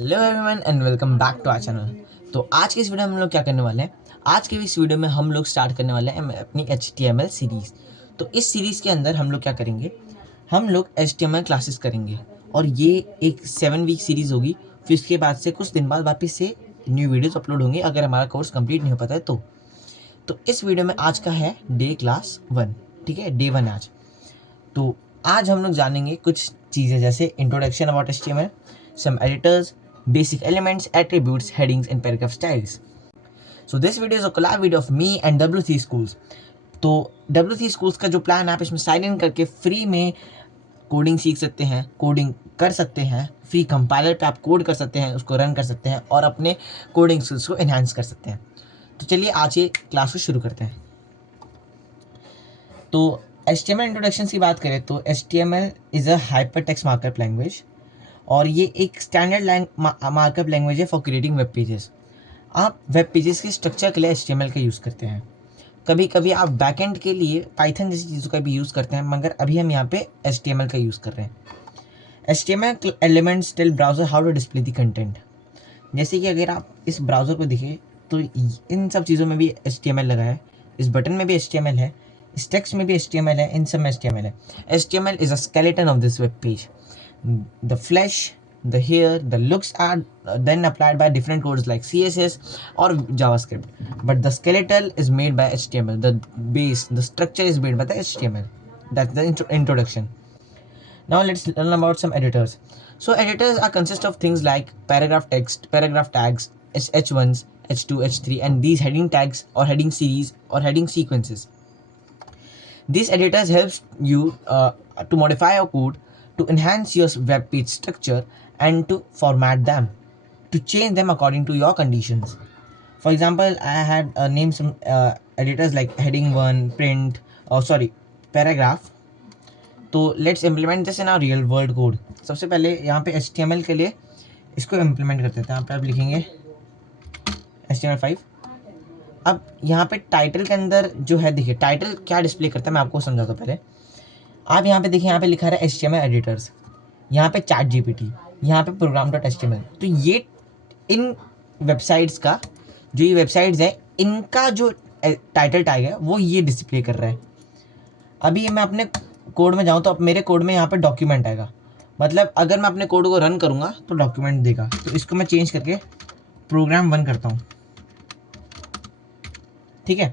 Hello everyone and welcome back to our channel. तो आज के इस वीडियो में हम लोग क्या करने वाले हैं, आज के इस वीडियो में हम लोग स्टार्ट करने वाले हैं अपनी HTML सीरीज़। तो इस सीरीज़ के अंदर हम लोग क्या करेंगे, हम लोग HTML क्लासेस करेंगे और ये एक 7 वीक सीरीज़ होगी। फिर उसके बाद से कुछ दिन बाद वापस से न्यू वीडियोज़ अपलोड होंगे अगर हमारा कोर्स कंप्लीट नहीं हो पाता है तो इस वीडियो में आज का है डे क्लास 1, ठीक है, डे 1 आज। तो आज हम लोग जानेंगे कुछ चीज़ें जैसे introduction about HTML, some editors, basic elements, attributes, headings and paragraph styles. So this video is a collab video of me and W3 Schools. तो W3 Schools का जो प्लान है, आप इसमें साइन इन करके फ्री में कोडिंग सीख सकते हैं, कोडिंग कर सकते हैं, फ्री कंपाइलर पे आप कोड कर सकते हैं, उसको रन कर सकते हैं और अपने कोडिंग स्किल्स को एनहांस कर सकते हैं। तो चलिए आज ये क्लास को शुरू करते हैं। तो HTML इंट्रोडक्शन की बात करें तो HTML is a hyper text markup language और ये एक स्टैंडर्ड मार्कअप लैंग्वेज है फॉर क्रिएटिंग वेब पेजेस। आप वेब पेजेस के स्ट्रक्चर के लिए HTML का यूज़ करते हैं। कभी कभी आप बैकएंड के लिए पाइथन जैसी चीज़ों का भी यूज़ करते हैं, मगर अभी हम यहाँ पे HTML का यूज़ कर रहे हैं। HTML elements tell browser how to display the content. जैसे कि अगर आप इस ब्राउज़र को देखें तो इन सब चीज़ों में भी HTML लगा है, इस बटन में भी HTML है, इस टेक्स्ट में भी HTML है, इन सब में HTML है। HTML is a skeleton of this web page. The flesh, the hair, the looks are then applied by different codes like CSS or JavaScript. But the skeleton is made by HTML. The base, the structure is made by the HTML. That's the introduction. Now let's learn about some editors. So editors are consist of things like paragraph text, paragraph tags, H1s, H2, H3, and these heading tags or heading series or heading sequences. These editors helps you to modify your code, to enhance your web page structure and to format them, to change them according to your conditions. For example, I had named some editors like heading 1, print, paragraph. तो let's implement this in our real world code. सबसे पहले यहाँ पे HTML के लिए इसको implement करते हैं। यहाँ पे आप लिखेंगे HTML5। अब यहाँ पे टाइटल के अंदर जो है, देखिए टाइटल क्या डिस्प्ले करता है, मैं आपको समझाता हूँ पहले। आप यहाँ पे देखिए, यहाँ पे लिखा है HTML एडिटर्स, यहाँ पे ChatGPT, यहाँ पे program.html। तो ये इन वेबसाइट्स का जो ये वेबसाइट्स है, इनका जो टाइटल टैग है वो ये डिस्प्ले कर रहा है। अभी मैं अपने कोड में जाऊँ तो अब मेरे कोड में यहाँ पे डॉक्यूमेंट आएगा, मतलब अगर मैं अपने कोड को रन करूँगा तो डॉक्यूमेंट देगा। तो इसको मैं चेंज करके program1 करता हूँ, ठीक है।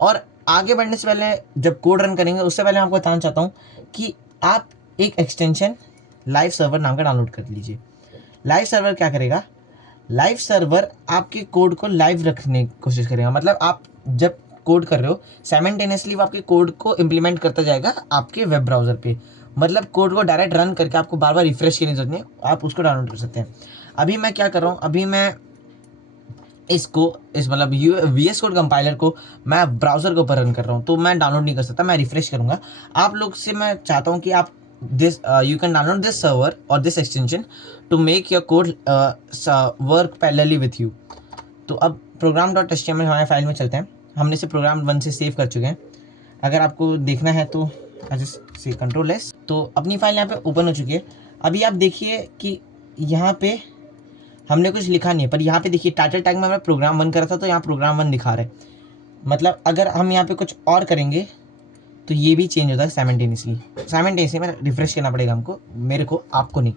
और आगे बढ़ने से पहले, जब कोड रन करेंगे उससे पहले मैं आपको बताना चाहता हूँ कि आप एक एक्सटेंशन लाइव सर्वर नाम का डाउनलोड कर लीजिए। लाइव सर्वर क्या करेगा, लाइव सर्वर आपके कोड को लाइव रखने की कोशिश करेगा। मतलब आप जब कोड कर रहे हो साइमल्टेनियसली वो आपके कोड को इम्प्लीमेंट करता जाएगा आपके वेब ब्राउज़र पे। मतलब कोड को डायरेक्ट रन करके आपको बार बार रिफ्रेश करने की जरूरत नहीं, आप उसको डाउनलोड कर सकते हैं। अभी मैं क्या कर रहा हूँ, अभी मैं इस मतलब VS कोड कंपाइलर को मैं ब्राउज़र के ऊपर रन कर रहा हूँ, तो मैं डाउनलोड नहीं कर सकता, मैं रिफ्रेश करूँगा। आप लोग से मैं चाहता हूँ कि आप you can download this server or this extension to make your code work parallelly with you. तो अब program.html हमारे फाइल में चलते हैं। हमने इसे program1 से सेव कर चुके हैं। अगर आपको देखना है तो से Ctrl+S, तो अपनी फाइल यहाँ पे ओपन हो चुकी है। अभी आप देखिए कि यहाँ पे हमने कुछ लिखा नहीं है, पर यहाँ पे देखिए टाइटल टैग में मैं program1 कर रहा था तो यहाँ program1 दिखा रहा है। मतलब अगर हम यहाँ पे कुछ और करेंगे तो ये भी चेंज होता है साइमल्टेनियसली में रिफ्रेश करना पड़ेगा हमको, मेरे को, आपको नहीं।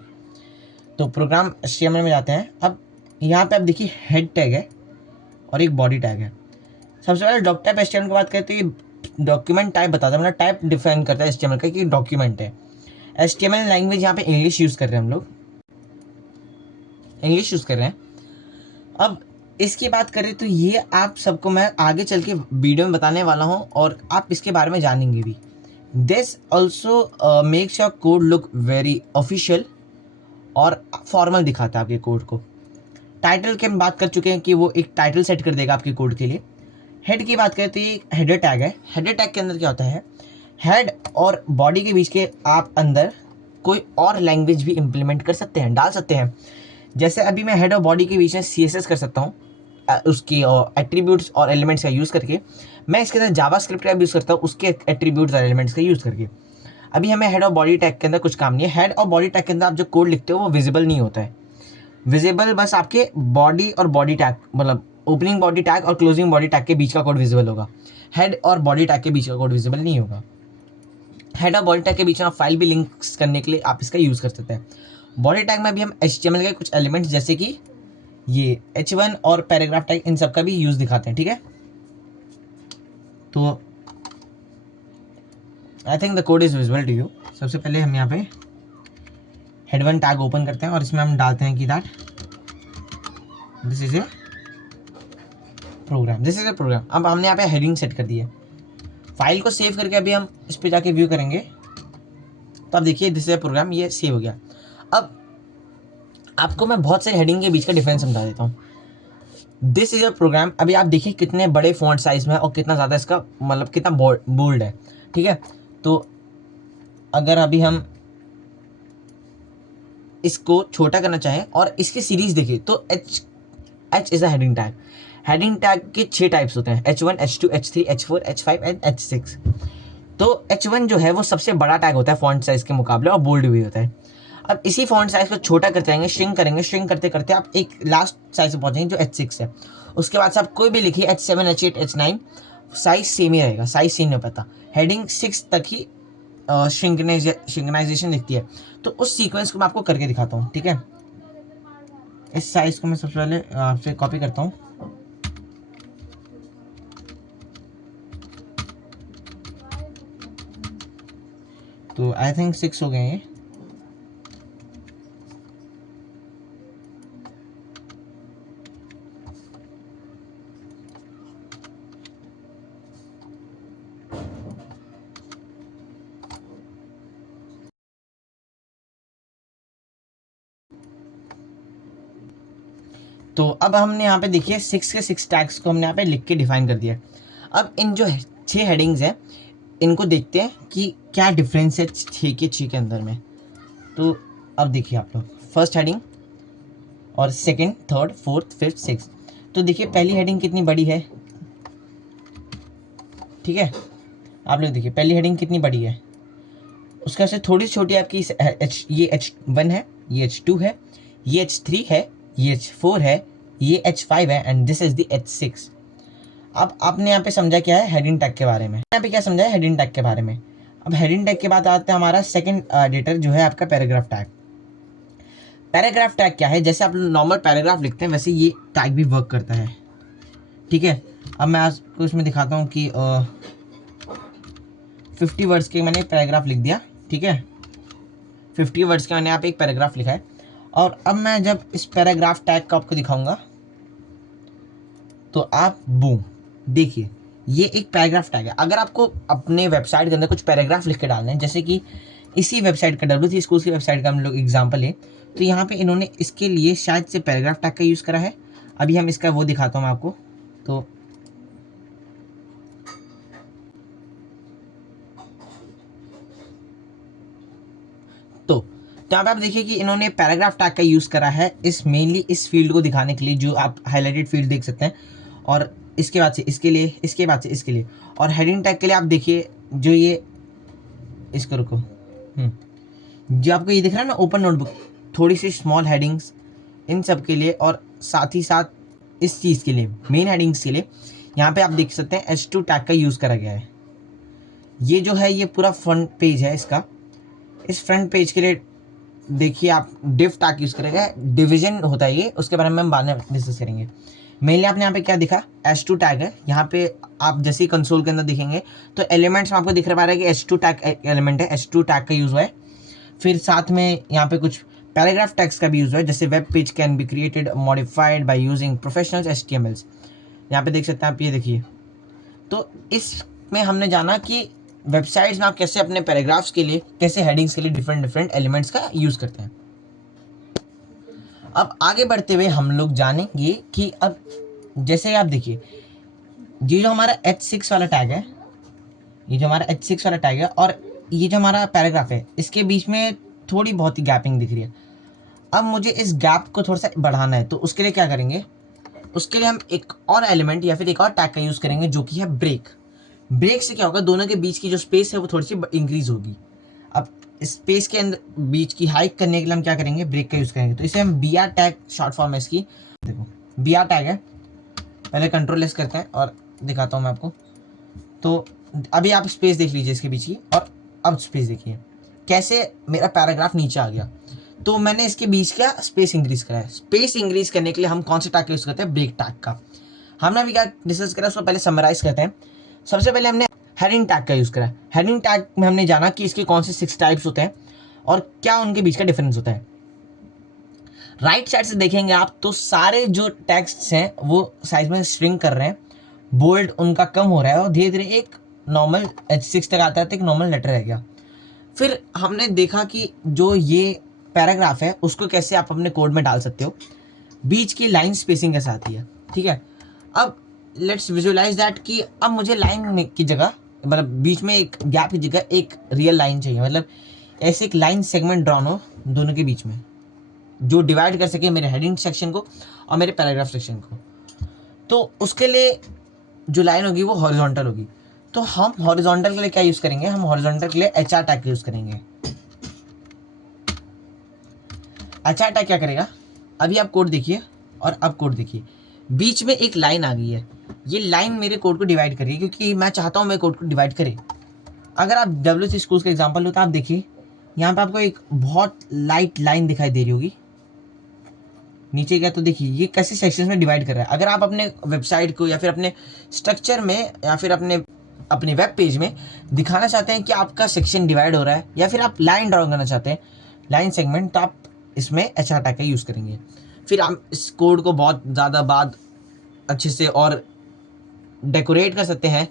तो प्रोग्राम HTML में जाते हैं। अब यहाँ पे आप देखिए हेड टैग है और एक बॉडी टैग है। सबसे पहले डॉक टाइप HTML की बात करें तो ये डॉक्यूमेंट टाइप बताता है, मतलब टाइप डिफाइन करता है HTML का कि डॉक्यूमेंट है। HTML लैंग्वेज यहाँ पे इंग्लिश यूज़ कर रहे हैं, हम लोग इंग्लिश यूज़ कर रहे हैं। अब इसकी बात करें तो ये आप सबको मैं आगे चल के वीडियो में बताने वाला हूँ और आप इसके बारे में जानेंगे भी। This also makes your code look very official और फॉर्मल दिखाता है आपके कोड को। टाइटल की हम बात कर चुके हैं कि वो एक टाइटल सेट कर देगा आपके कोड के लिए। हेड की बात करें तो ये हेडर टैग है। हेडर टैग के अंदर क्या होता है, हेड और बॉडी के बीच के आप अंदर कोई और लैंग्वेज भी इम्प्लीमेंट कर सकते हैं, डाल सकते हैं। जैसे अभी मैं हेड और बॉडी के बीच में CSS कर सकता हूँ, उसकी एट्रीब्यूट्स और एलिमेंट्स का यूज़ करके। मैं इसके अंदर जावास्क्रिप्ट का यूज़ करता हूँ, उसके एट्रीब्यूट्स और एलिमेंट्स का यूज़ करके। अभी हमें हेड और बॉडी टैग के अंदर कुछ काम नहीं है। हेड और बॉडी टैग के अंदर आप जो कोड लिखते हो वो विजिबल नहीं होता है, विजिबल बस आपके बॉडी और बॉडी टैग, मतलब ओपनिंग बॉडी टैग और क्लोजिंग बॉडी टैग के बीच का कोड विजिबल होगा। हेड और बॉडी टैग के बीच का कोड विजिबल नहीं होगा। हेड और बॉडी टैग के बीच में आप फाइल भी लिंक्स करने के लिए आप इसका यूज़ कर सकते हैं। बॉडी टैग में भी हम HTML के कुछ एलिमेंट्स जैसे कि ये H1 और पैराग्राफ टैग, इन सब का भी यूज़ दिखाते हैं, ठीक है। तो I think the code is visible to you. सबसे पहले हम यहाँ पे हेड1 टैग ओपन करते हैं और इसमें हम डालते हैं कि that this is a program, this is a program. अब हमने यहाँ पे हेडिंग सेट कर दी है। फाइल को सेव करके अभी हम इस पे जाके व्यू करेंगे तो आप देखिए दिस इज ए प्रोग्राम, ये सेव हो गया। अब आपको मैं बहुत सारे हेडिंग के बीच का डिफरेंस समझा देता हूँ। दिस इज अ प्रोग्राम, अभी आप देखिए कितने बड़े फॉन्ट साइज में है और कितना ज़्यादा इसका मतलब कितना बोल्ड है, ठीक है। तो अगर अभी हम इसको छोटा करना चाहें और इसकी सीरीज देखिए तो H is a heading tag. Heading tag के 6 टाइप्स होते हैं, H1, H2, H3, H4, H5 and H6। तो H1 जो है वो सबसे बड़ा टैग होता है फॉन्ट साइज के मुकाबले और बोल्ड भी होता है। अब इसी फॉन्ट साइज को छोटा करते जाएंगे, श्रिंक करेंगे, श्रिंक करते करते आप एक लास्ट साइज पे पहुंचेंगे जो H6 है। उसके बाद से आप कोई भी लिखिए H7, H8, H9, size same ही रहेगा, साइज सेम नहीं पता। हेडिंग 6 तक ही श्रिंकनाइजेशन दिखती है। तो उस सीक्वेंस को मैं आपको करके दिखाता हूँ, ठीक है। इस साइज को मैं सबसे पहले आपसे कॉपी करता हूँ। तो आई थिंक 6 हो गए हैं। तो अब हमने यहाँ पे देखिए 6 के 6 टैग्स को हमने यहाँ पे लिख के डिफाइन कर दिया। अब इन जो 6 हेडिंग्स हैं इनको देखते हैं कि क्या डिफरेंस है 6 के 6 के अंदर में। तो अब देखिए आप लोग फर्स्ट हेडिंग और second, third, fourth, fifth, six. तो देखिए पहली हेडिंग कितनी बड़ी है, ठीक है। आप लोग देखिए पहली हेडिंग कितनी बड़ी है, उसका से थोड़ी छोटी आपकी ये H1 है, ये H2 है, ये H3 है, ये H4 है, ये H5 है and this is the H6। अब आपने यहाँ पे समझा क्या है हेडिंग टैग के बारे में, यहाँ पे क्या समझा है हेडिंग टैग के बारे में। अब हेडिंग टैग के बाद आता है हमारा सेकंड एडिटर जो है आपका पैराग्राफ टैग। पैराग्राफ टैग क्या है, जैसे आप नॉर्मल पैराग्राफ लिखते हैं वैसे ये टैग भी वर्क करता है, ठीक है। अब मैं आपको इसमें दिखाता हूँ कि 50 वर्ड्स के मैंने पैराग्राफ लिख दिया, ठीक है। 50 वर्ड्स का मैंने यहाँ पे एक पैराग्राफ लिखा है। और अब मैं जब इस पैराग्राफ टैग को आपको दिखाऊंगा तो आप बूम देखिए ये एक पैराग्राफ टैग है। अगर आपको अपने वेबसाइट के अंदर कुछ पैराग्राफ लिख के डालना है, जैसे कि इसी वेबसाइट का WC स्कूल की वेबसाइट का हम लोग एग्जाम्पल है, तो यहाँ पे इन्होंने इसके लिए शायद से पैराग्राफ टैग का यूज़ करा है। अभी हम इसका वो दिखाता हूँ मैं आपको। तो यहाँ पे आप देखिए कि इन्होंने पैराग्राफ टैग का यूज़ करा है इस मेनली इस फील्ड को दिखाने के लिए, जो आप हाईलाइटेड फील्ड देख सकते हैं। और इसके बाद से इसके लिए, इसके बाद से इसके लिए, और हेडिंग टैग के लिए आप देखिए जो ये इसको रुको, जो आपको ये दिख रहा है ना ओपन नोटबुक, थोड़ी सी स्मॉल हेडिंग्स इन सब के लिए, और साथ ही साथ इस चीज़ के लिए मेन हेडिंग्स के लिए यहाँ पे आप देख सकते हैं H2 टैग का यूज़ करा गया है। ये जो है ये पूरा फ्रंट पेज है इसका। इस फ्रंट पेज के लिए देखिए आप डिव टैग यूज़ करेंगे, डिवीजन होता है ये, उसके बारे में हम बाद में डिस्कस करेंगे। मेनली आपने यहाँ पे क्या दिखा, H2 टैग है। यहाँ पे आप जैसे ही कंसोल के अंदर दिखेंगे तो एलिमेंट्स में आपको दिख रहा है कि H2 टैग एलिमेंट है, H2 टैग का यूज़ हुआ है। फिर साथ में यहाँ पे कुछ पैराग्राफ टैग्स का भी यूज़ हुआ है, जैसे web page can be created modified by using professional HTMLs। यहाँ पे देख सकते हैं आप, ये देखिए। तो इसमें हमने जाना कि वेबसाइट्स में आप कैसे अपने पैराग्राफ्स के लिए, कैसे हेडिंग्स के लिए डिफरेंट एलिमेंट्स का यूज़ करते हैं। अब आगे बढ़ते हुए हम लोग जानेंगे कि अब जैसे आप देखिए ये जो हमारा H6 वाला टैग है, ये जो हमारा H6 वाला टैग है और ये जो हमारा पैराग्राफ है, इसके बीच में थोड़ी बहुत ही गैपिंग दिख रही है। अब मुझे इस गैप को थोड़ा सा बढ़ाना है, तो उसके लिए क्या करेंगे, उसके लिए हम एक और एलिमेंट या फिर एक और टैग का यूज़ करेंगे जो कि है ब्रेक। ब्रेक से क्या होगा, दोनों के बीच की जो स्पेस है वो थोड़ी सी इंक्रीज होगी। अब स्पेस के अंदर बीच की हाइक करने के लिए हम क्या करेंगे, ब्रेक का यूज़ करेंगे। तो इसे हम B R tag, short form है इसकी, देखो बी आर टैग है। पहले कंट्रोल एस करते हैं और दिखाता हूँ मैं आपको। तो अभी आप स्पेस देख लीजिए इसके बीच की, और अब स्पेस देखिए कैसे मेरा पैराग्राफ नीचे आ गया। तो मैंने इसके बीच का स्पेस इंक्रीज करा है। स्पेस इंक्रीज करने के लिए हम कौन से टैग का यूज़ करते हैं, ब्रेक टैग का। हमने अभी क्या डिस्कस करा उसको पहले समराइज करते हैं। सबसे पहले हमने हेडिंग टैग का यूज़ करा है। हेडिंग टैग में हमने जाना कि इसके कौन से 6 टाइप्स होते हैं और क्या उनके बीच का डिफरेंस होता है। राइट साइड से देखेंगे आप तो सारे जो टेक्स्ट हैं वो साइज में श्रिंक कर रहे हैं, बोल्ड उनका कम हो रहा है और धीरे धीरे एक नॉर्मल H6 तक आता है, तो एक नॉर्मल लेटर रह गया। फिर हमने देखा कि जो ये पैराग्राफ है उसको कैसे आप अपने कोड में डाल सकते हो, बीच की लाइन स्पेसिंग कैसे आती है, ठीक है। अब लेट्स विजुअलाइज दैट कि अब मुझे लाइन की जगह, मतलब बीच में एक गैप की जगह एक रियल लाइन चाहिए, मतलब ऐसे एक लाइन सेगमेंट ड्रॉन हो दोनों के बीच में जो डिवाइड कर सके मेरे हेडिंग सेक्शन को और मेरे पैराग्राफ सेक्शन को। तो उसके लिए जो लाइन होगी वो हॉरिजॉन्टल होगी। तो हम हॉरिजॉन्टल के लिए क्या यूज़ करेंगे, हम हॉरिजॉन्टल के लिए एच आर टैग यूज़ करेंगे। एच आर टैग क्या करेगा, अभी आप कोड देखिए और अब कोड देखिए, बीच में एक लाइन आ गई है। ये लाइन मेरे कोड को डिवाइड करिए क्योंकि मैं चाहता हूँ मेरे कोड को डिवाइड करे। अगर आप WC स्कूल्स का एग्जाम्पल लो तो आप देखिए यहाँ पे आपको एक बहुत लाइट लाइन दिखाई दे रही होगी नीचे गया, तो देखिए ये कैसे सेक्शंस में डिवाइड कर रहा है। अगर आप अपने वेबसाइट को या फिर अपने स्ट्रक्चर में या फिर अपने वेब पेज में दिखाना चाहते हैं कि आपका सेक्शन डिवाइड हो रहा है या फिर आप लाइन ड्रॉ करना चाहते हैं, लाइन सेगमेंट, तो आप इसमें एच आर टैग का यूज़ करेंगे। फिर आप इस कोड को बहुत ज़्यादा बाद अच्छे से और डेकोरेट कर सकते हैं,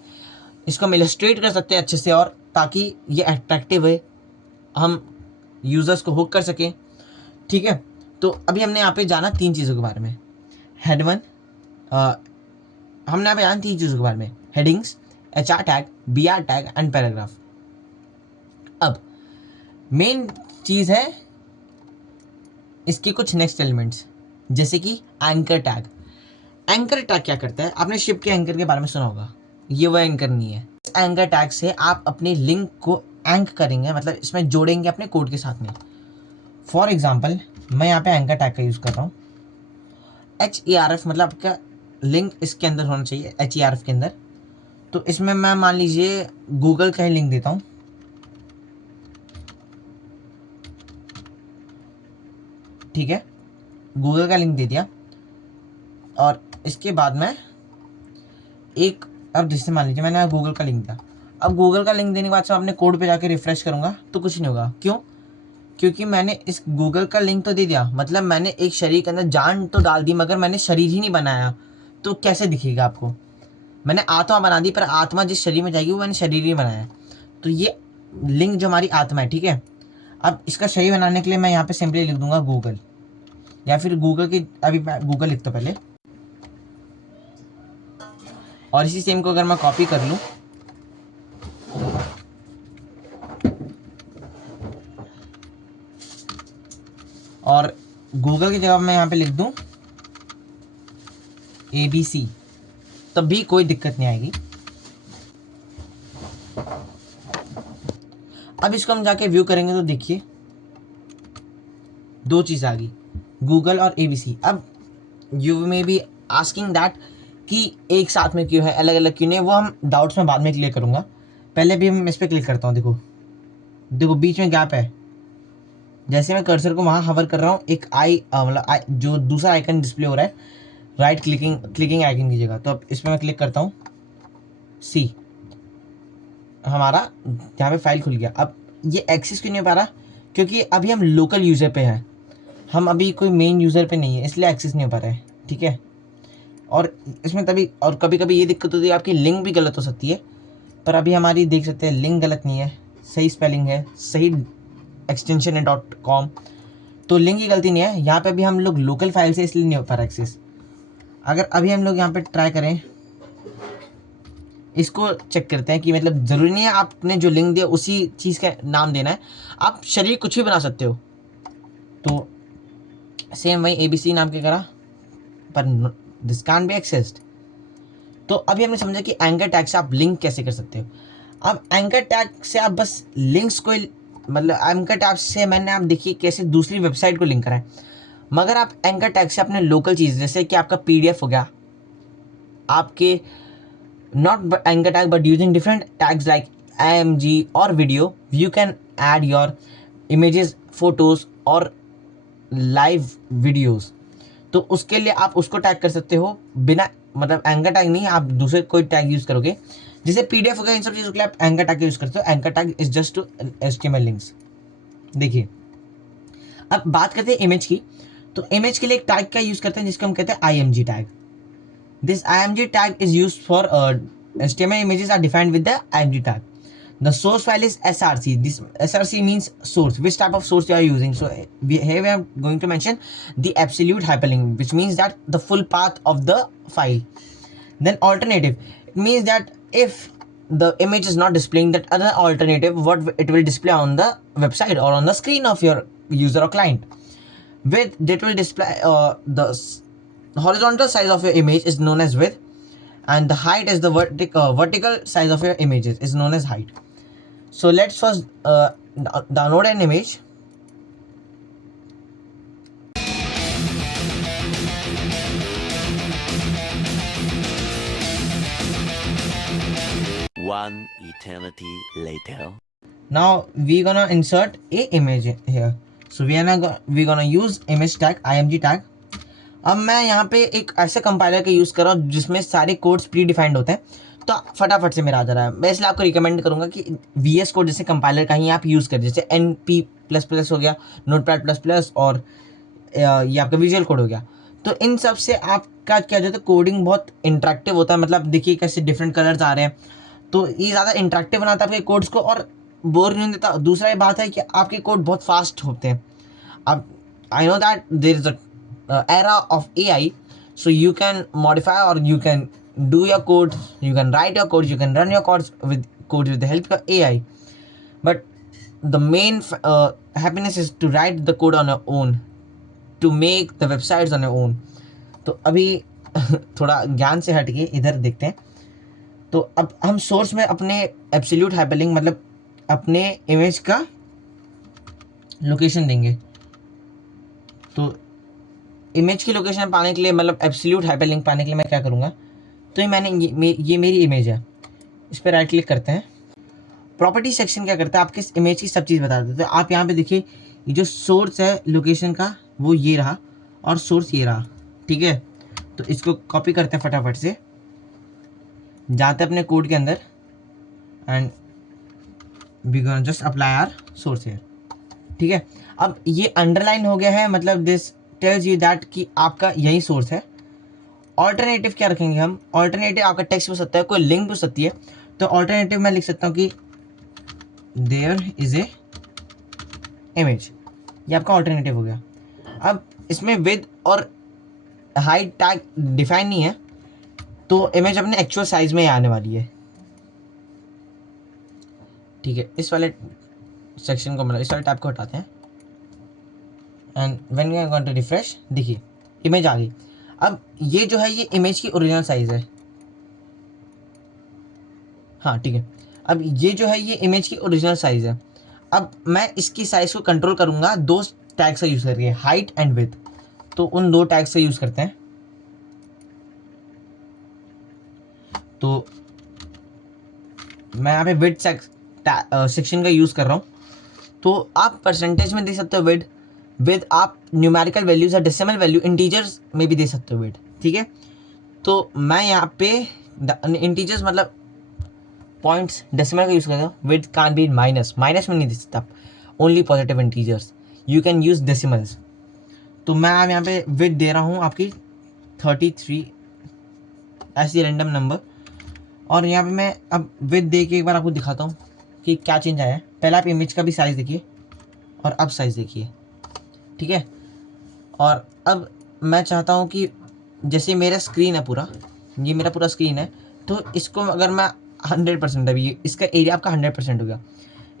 इसको हम इलस्ट्रेट कर सकते हैं अच्छे से, और ताकि ये अट्रैक्टिव है, हम यूज़र्स को हुक कर सकें, ठीक है। तो अभी हमने यहाँ पे जाना 3 चीज़ों के बारे में। हेड वन, हमने यहाँ पे जाना 3 चीज़ों के बारे में, headings, H R tag, B R tag and paragraph. अब मेन चीज़ है इसके कुछ नेक्स्ट एलिमेंट्स, जैसे कि एंकर टैग। एंकर टैग क्या करता है, आपने शिप के एंकर के बारे में सुना होगा, ये वो एंकर नहीं है। इस एंकर टैग से आप अपने लिंक को एंक करेंगे, मतलब इसमें जोड़ेंगे अपने कोड के साथ में। फॉर एग्जाम्पल मैं यहाँ पे एंकर टैग का यूज़ कर रहा हूँ, HERF, मतलब आपका लिंक इसके अंदर होना चाहिए HERF के अंदर। तो इसमें मैं मान लीजिए गूगल का ही लिंक देता हूँ, ठीक है, गूगल का लिंक दे दिया। और इसके बाद में एक, अब जैसे मान लीजिए मैंने गूगल का लिंक दिया, अब गूगल का लिंक देने के बाद से मैं अपने कोड पे जाके रिफ्रेश करूँगा तो कुछ नहीं होगा। क्यों, क्योंकि मैंने इस गूगल का लिंक तो दे दिया, मतलब मैंने एक शरीर के अंदर जान तो डाल दी, मगर मैंने शरीर ही नहीं बनाया, तो कैसे दिखेगा आपको। मैंने आत्मा बना दी, पर आत्मा जिस शरीर में जाएगी वो मैंने शरीर ही बनाया है। तो ये लिंक जो हमारी आत्मा है, ठीक है। अब इसका शरीर बनाने के लिए मैं यहाँ पे सिंपली लिख दूंगा गूगल, या फिर गूगल की, अभी मैं गूगल लिखता पहले, और इसी सेम को अगर मैं कॉपी कर लूँ और गूगल की जगह मैं यहाँ पे लिख दूँ ABC, तब भी कोई दिक्कत नहीं आएगी। अब इसको हम जाके व्यू करेंगे तो देखिए 2 चीज़ आ गई, गूगल और ABC। अब you may be asking that कि एक साथ में क्यों है, अलग अलग क्यों नहीं है, वो हम डाउट्स में बाद में क्लियर करूँगा। पहले भी हम इस पर क्लिक करता हूँ, देखो देखो बीच में गैप है। जैसे मैं कर्सर को वहाँ हवर कर रहा हूँ, एक मतलब जो दूसरा आइकन डिस्प्ले हो रहा है राइट क्लिकिंग आइकन की जगह, तो अब इस पर मैं क्लिक करता हूँ, सी हमारा यहाँ पे फाइल खुल गया। अब ये एक्सेस क्यों नहीं हो पा रहा, क्योंकि अभी हम लोकल यूज़र पे हैं, हम अभी कोई मेन यूज़र पे नहीं है, इसलिए एक्सेस नहीं हो पा रहा है, ठीक है। और इसमें तभी, और कभी कभी ये दिक्कत होती है आपकी लिंक भी गलत हो सकती है, पर अभी हमारी देख सकते हैं लिंक गलत नहीं है, सही स्पेलिंग है, सही एक्सटेंशन है .com, तो लिंक की गलती नहीं है। यहाँ पे अभी हम लोग लोकल फाइल से, इसलिए नहीं हो पा रहा एक्सेस। अगर अभी हम लोग यहाँ पे ट्राई करें, इसको चेक करते हैं कि मतलब ज़रूरी नहीं है आपने जो लिंक दिया उसी चीज़ का नाम देना है, आप शरीर कुछ भी बना सकते हो। तो सेम वही ABC नाम के करा, पर दिस कैन बी एक्सेस्ड। तो अभी हमने समझा कि एंकर टैग से आप लिंक कैसे कर सकते हो। अब एंकर टैग से आप बस लिंक्स को मतलब एंकर टैग से मैंने आप देखिए कैसे दूसरी वेबसाइट को लिंक करा है, मगर आप एंकर टैग से अपने लोकल चीज़ जैसे कि आपका PDF हो गया, आपके not anchor tag but using different tags like IMG or video, you can add your images, photos और लाइव वीडियोस। तो उसके लिए आप उसको टैग कर सकते हो बिना, मतलब एंकर टैग नहीं, आप दूसरे कोई टैग यूज़ करोगे, जैसे PDF हो गया, इन सब चीज़ों के लिए आप एंकर टैग यूज़ करते हो। Anchor tag is just to HTML links. देखिए अब बात करते हैं इमेज की, तो इमेज के लिए एक टैग का यूज़ करते हैं जिसको हम कहते हैं IMG tag. This IMG tag is used for HTML images are defined with the IMG tag. The source file is SRC. This SRC means source. Which type of source you are using? So here we are going to mention the absolute hyperlink, which means that the full path of the file. Then alternative, it means that if the image is not displaying that other alternative, what it will display on the website or on the screen of your user or client. Width, that will display the horizontal size of your image is known as width, and the height is the vertical size of your images is known as height. So let's first download an image. One eternity later. Now we're gonna insert a image here. So we're gonna use image tag, IMG tag. अब मैं यहाँ पे एक ऐसे compiler का use कर रहा हूँ जिसमें सारे कोड्स प्री डिफाइंड होते हैं, तो फटाफट से मेरा आ जा रहा है। मैं इसलिए आपको रिकमेंड करूँगा कि VS कोड जैसे कंपाइलर का ही आप यूज़ करें, जैसे NP++ हो गया, Notepad++, और ये आपका विजुअल कोड हो गया। तो इन सब से आपका क्या जो है कोडिंग बहुत इंटरेक्टिव होता है, मतलब देखिए कैसे डिफरेंट कलर्स आ रहे हैं, तो ये ज़्यादा इंटरेक्टिव बनाता है आपके कोड्स को और बोर नहीं देता। दूसरा ये बात है कि आपके कोड बहुत फास्ट होते हैं। अब I know that there is a era of AI, so you can modify or you can do your code, you can write your code, you can run your codes with the help of AI, but the main happiness is to write the code on your own, to make the websites on your own. तो अभी थोड़ा ज्ञान से हट के इधर देखते हैं। तो अब हम सोर्स में अपने एब्सोल्यूट हाइपरलिंक मतलब अपने इमेज का लोकेशन देंगे। तो इमेज की लोकेशन पाने के लिए, मतलब एब्सोल्यूट हाइपरलिंक पाने के लिए मैं क्या करूँगा, तो ये मेरी इमेज है, इस पर राइट क्लिक करते हैं। प्रॉपर्टी सेक्शन क्या करता है, आपके इमेज की सब चीज़ बता देते हैं। तो आप यहाँ पे देखिए ये जो सोर्स है लोकेशन का वो ये रहा और सोर्स ये रहा, ठीक है। तो इसको कॉपी करते हैं फटाफट से, जाते हैं अपने कोड के अंदर and we gonna just apply our source here, ठीक है। अब ये अंडरलाइन हो गया है, मतलब दिस टेल्स यू दैट कि आपका यही सोर्स है। ऑल्टरनेटिव क्या रखेंगे हम, ऑल्टरनेटिव आपका टेक्स्ट हो सकता है, कोई लिंक हो सकती है। तो ऑल्टरनेटिव मैं लिख सकता हूँ कि देयर इज ए इमेज, ये आपका ऑल्टरनेटिव हो गया। अब इसमें विद और हाइट टैग डिफाइन नहीं है, तो इमेज अपने एक्चुअल साइज में ही आने वाली है, ठीक है। इस वाले सेक्शन को, मतलब इस वाले टैब को हटाते हैं and when we are going to refresh, देखिए इमेज आ गई। अब ये जो है ये इमेज की ओरिजिनल साइज़ है, हाँ ठीक है। अब ये जो है ये इमेज की ओरिजिनल साइज़ है। अब मैं इसकी साइज़ को कंट्रोल करूँगा दो टैग्स का यूज़ करके, हाइट एंड विड्थ। तो उन दो टैग्स का यूज़ करते हैं। तो मैं यहाँ पे विड्थ सेक्शन का यूज़ कर रहा हूँ। तो आप परसेंटेज में दे सकते हो विद आप न्यूमेरिकल वैल्यूज या डेसिमल वैल्यू इंटीजर्स में भी दे सकते हो विद, ठीक है। तो मैं यहाँ पे इंटीजर्स मतलब पॉइंट्स डेसिमल का यूज़ करता हूँ। विद कान बी माइनस में नहीं दे सकता आप, only positive integers you can use decimals. तो मैं अब यहाँ पे विद दे रहा हूँ आपकी 33 ऐसी रैंडम नंबर। और यहाँ पे मैं अब विद दे के एक बार आपको दिखाता हूँ कि क्या चेंज आया है। पहले आप इमेज का भी साइज़ देखिए और अब साइज़ देखिए, ठीक है। और अब मैं चाहता हूँ कि जैसे मेरा स्क्रीन है पूरा, ये मेरा पूरा स्क्रीन है, तो इसको अगर मैं 100%, अभी इसका एरिया आपका 100% हो गया,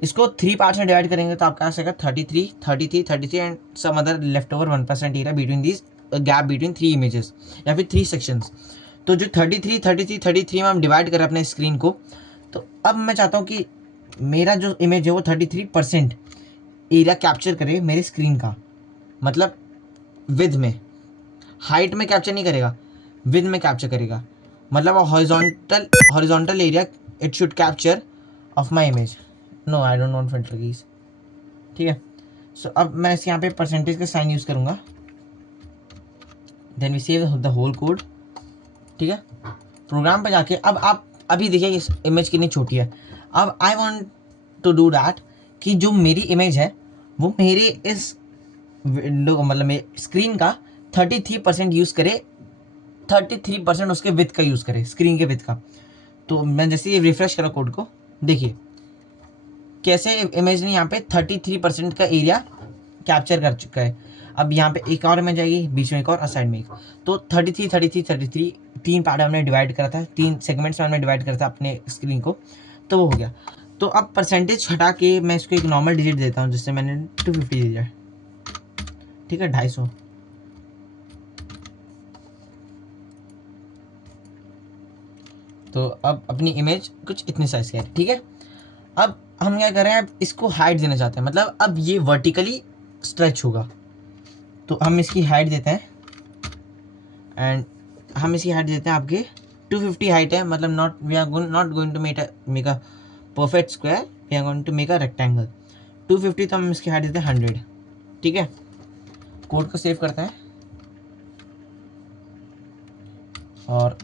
इसको 3 पार्ट्स में डिवाइड करेंगे तो आपका आ जाएगा 33 and some other left over 1% area between this gap between 3 images या फिर 3 सेक्शंस। तो जो 33 में हम डिवाइड करें अपने स्क्रीन को, तो अब मैं चाहता हूँ कि मेरा जो इमेज है वो 33% एरिया कैप्चर करे मेरे स्क्रीन का, मतलब विड्थ में, हाइट में कैप्चर नहीं करेगा, विड्थ में कैप्चर करेगा, मतलब horizontal area it should capture of my image. No I don't want filter keys, ठीक है। सो अब मैं इस यहाँ पे परसेंटेज का साइन यूज़ करूँगा, then we save the whole code, ठीक है। प्रोग्राम पे जाके अब आप अभी देखिए इस इमेज कितनी छोटी है। अब I want to do that कि जो मेरी इमेज है वो मेरे इस विंडो मतलब मेरे स्क्रीन का 33% यूज़ करे, 33% उसके विड्थ का यूज़ करे, स्क्रीन के विड्थ का। तो मैं जैसे ये रिफ्रेश करा कोड को, देखिए कैसे इमेज ने यहाँ पे 33% का एरिया कैप्चर कर चुका है। अब यहाँ पे एक और इमेज आएगी, बीच में एक और साइड में एक, तो 33 तीन पार्ट हमने डिवाइड करा था, 3 सेगमेंट्स में हमने डिवाइड करा था अपने स्क्रीन को, तो वो हो गया। तो अब परसेंटेज हटा के मैं इसको एक नॉर्मल डिजिट देता हूँ, जिससे मैंने 250 दिया, ठीक है, 250। तो अब अपनी इमेज कुछ इतनी साइज की है, ठीक है। अब हम क्या कर रहे हैं, अब इसको हाइट देना चाहते हैं, मतलब अब ये वर्टिकली स्ट्रेच होगा, तो हम इसकी हाइट देते हैं, एंड हम इसकी हाइट देते हैं आपके 250 हाइट है, मतलब we are not going to make a perfect square, we are going to make a rectangle. 250 तो हम इसकी हाइट देते हैं 100, ठीक है। कोड को सेव करते हैं और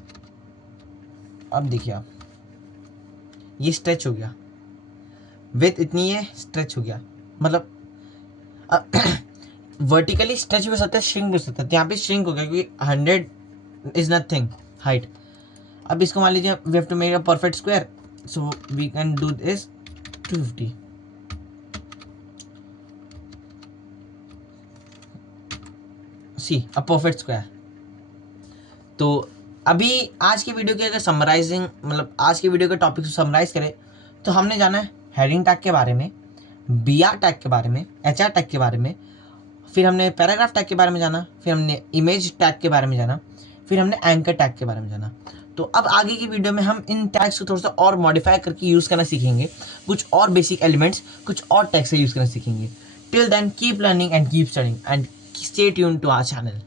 अब देखिए आप, ये स्ट्रेच हो गया, विड्थ इतनी है, स्ट्रेच हो गया, मतलब वर्टिकली स्ट्रेच भी हो सकता है, श्रिंक भी हो सकता है, यहाँ पे श्रिंक हो गया क्योंकि 100 इज नथिंग हाइट। अब इसको मान लीजिए we have to make a perfect square, so we can do this 250, see a perfect square. तो अभी आज की वीडियो की अगर समराइजिंग, मतलब आज की वीडियो के टॉपिक को समराइज करें, तो हमने जाना है हेडिंग टैग के बारे में, BR टैग के बारे में, HR टैग के बारे में, फिर हमने पैराग्राफ टैग के बारे में जाना, फिर हमने इमेज टैग के बारे में जाना, फिर हमने एंकर टैग के बारे में जाना। तो अब आगे की वीडियो में हम इन टैग्स को थोड़ा सा और मॉडिफाई करके यूज़ करना सीखेंगे, कुछ और बेसिक एलिमेंट्स कुछ और टैग से यूज़ करना सीखेंगे। Till then keep learning and keep studying and stay tuned to our channel.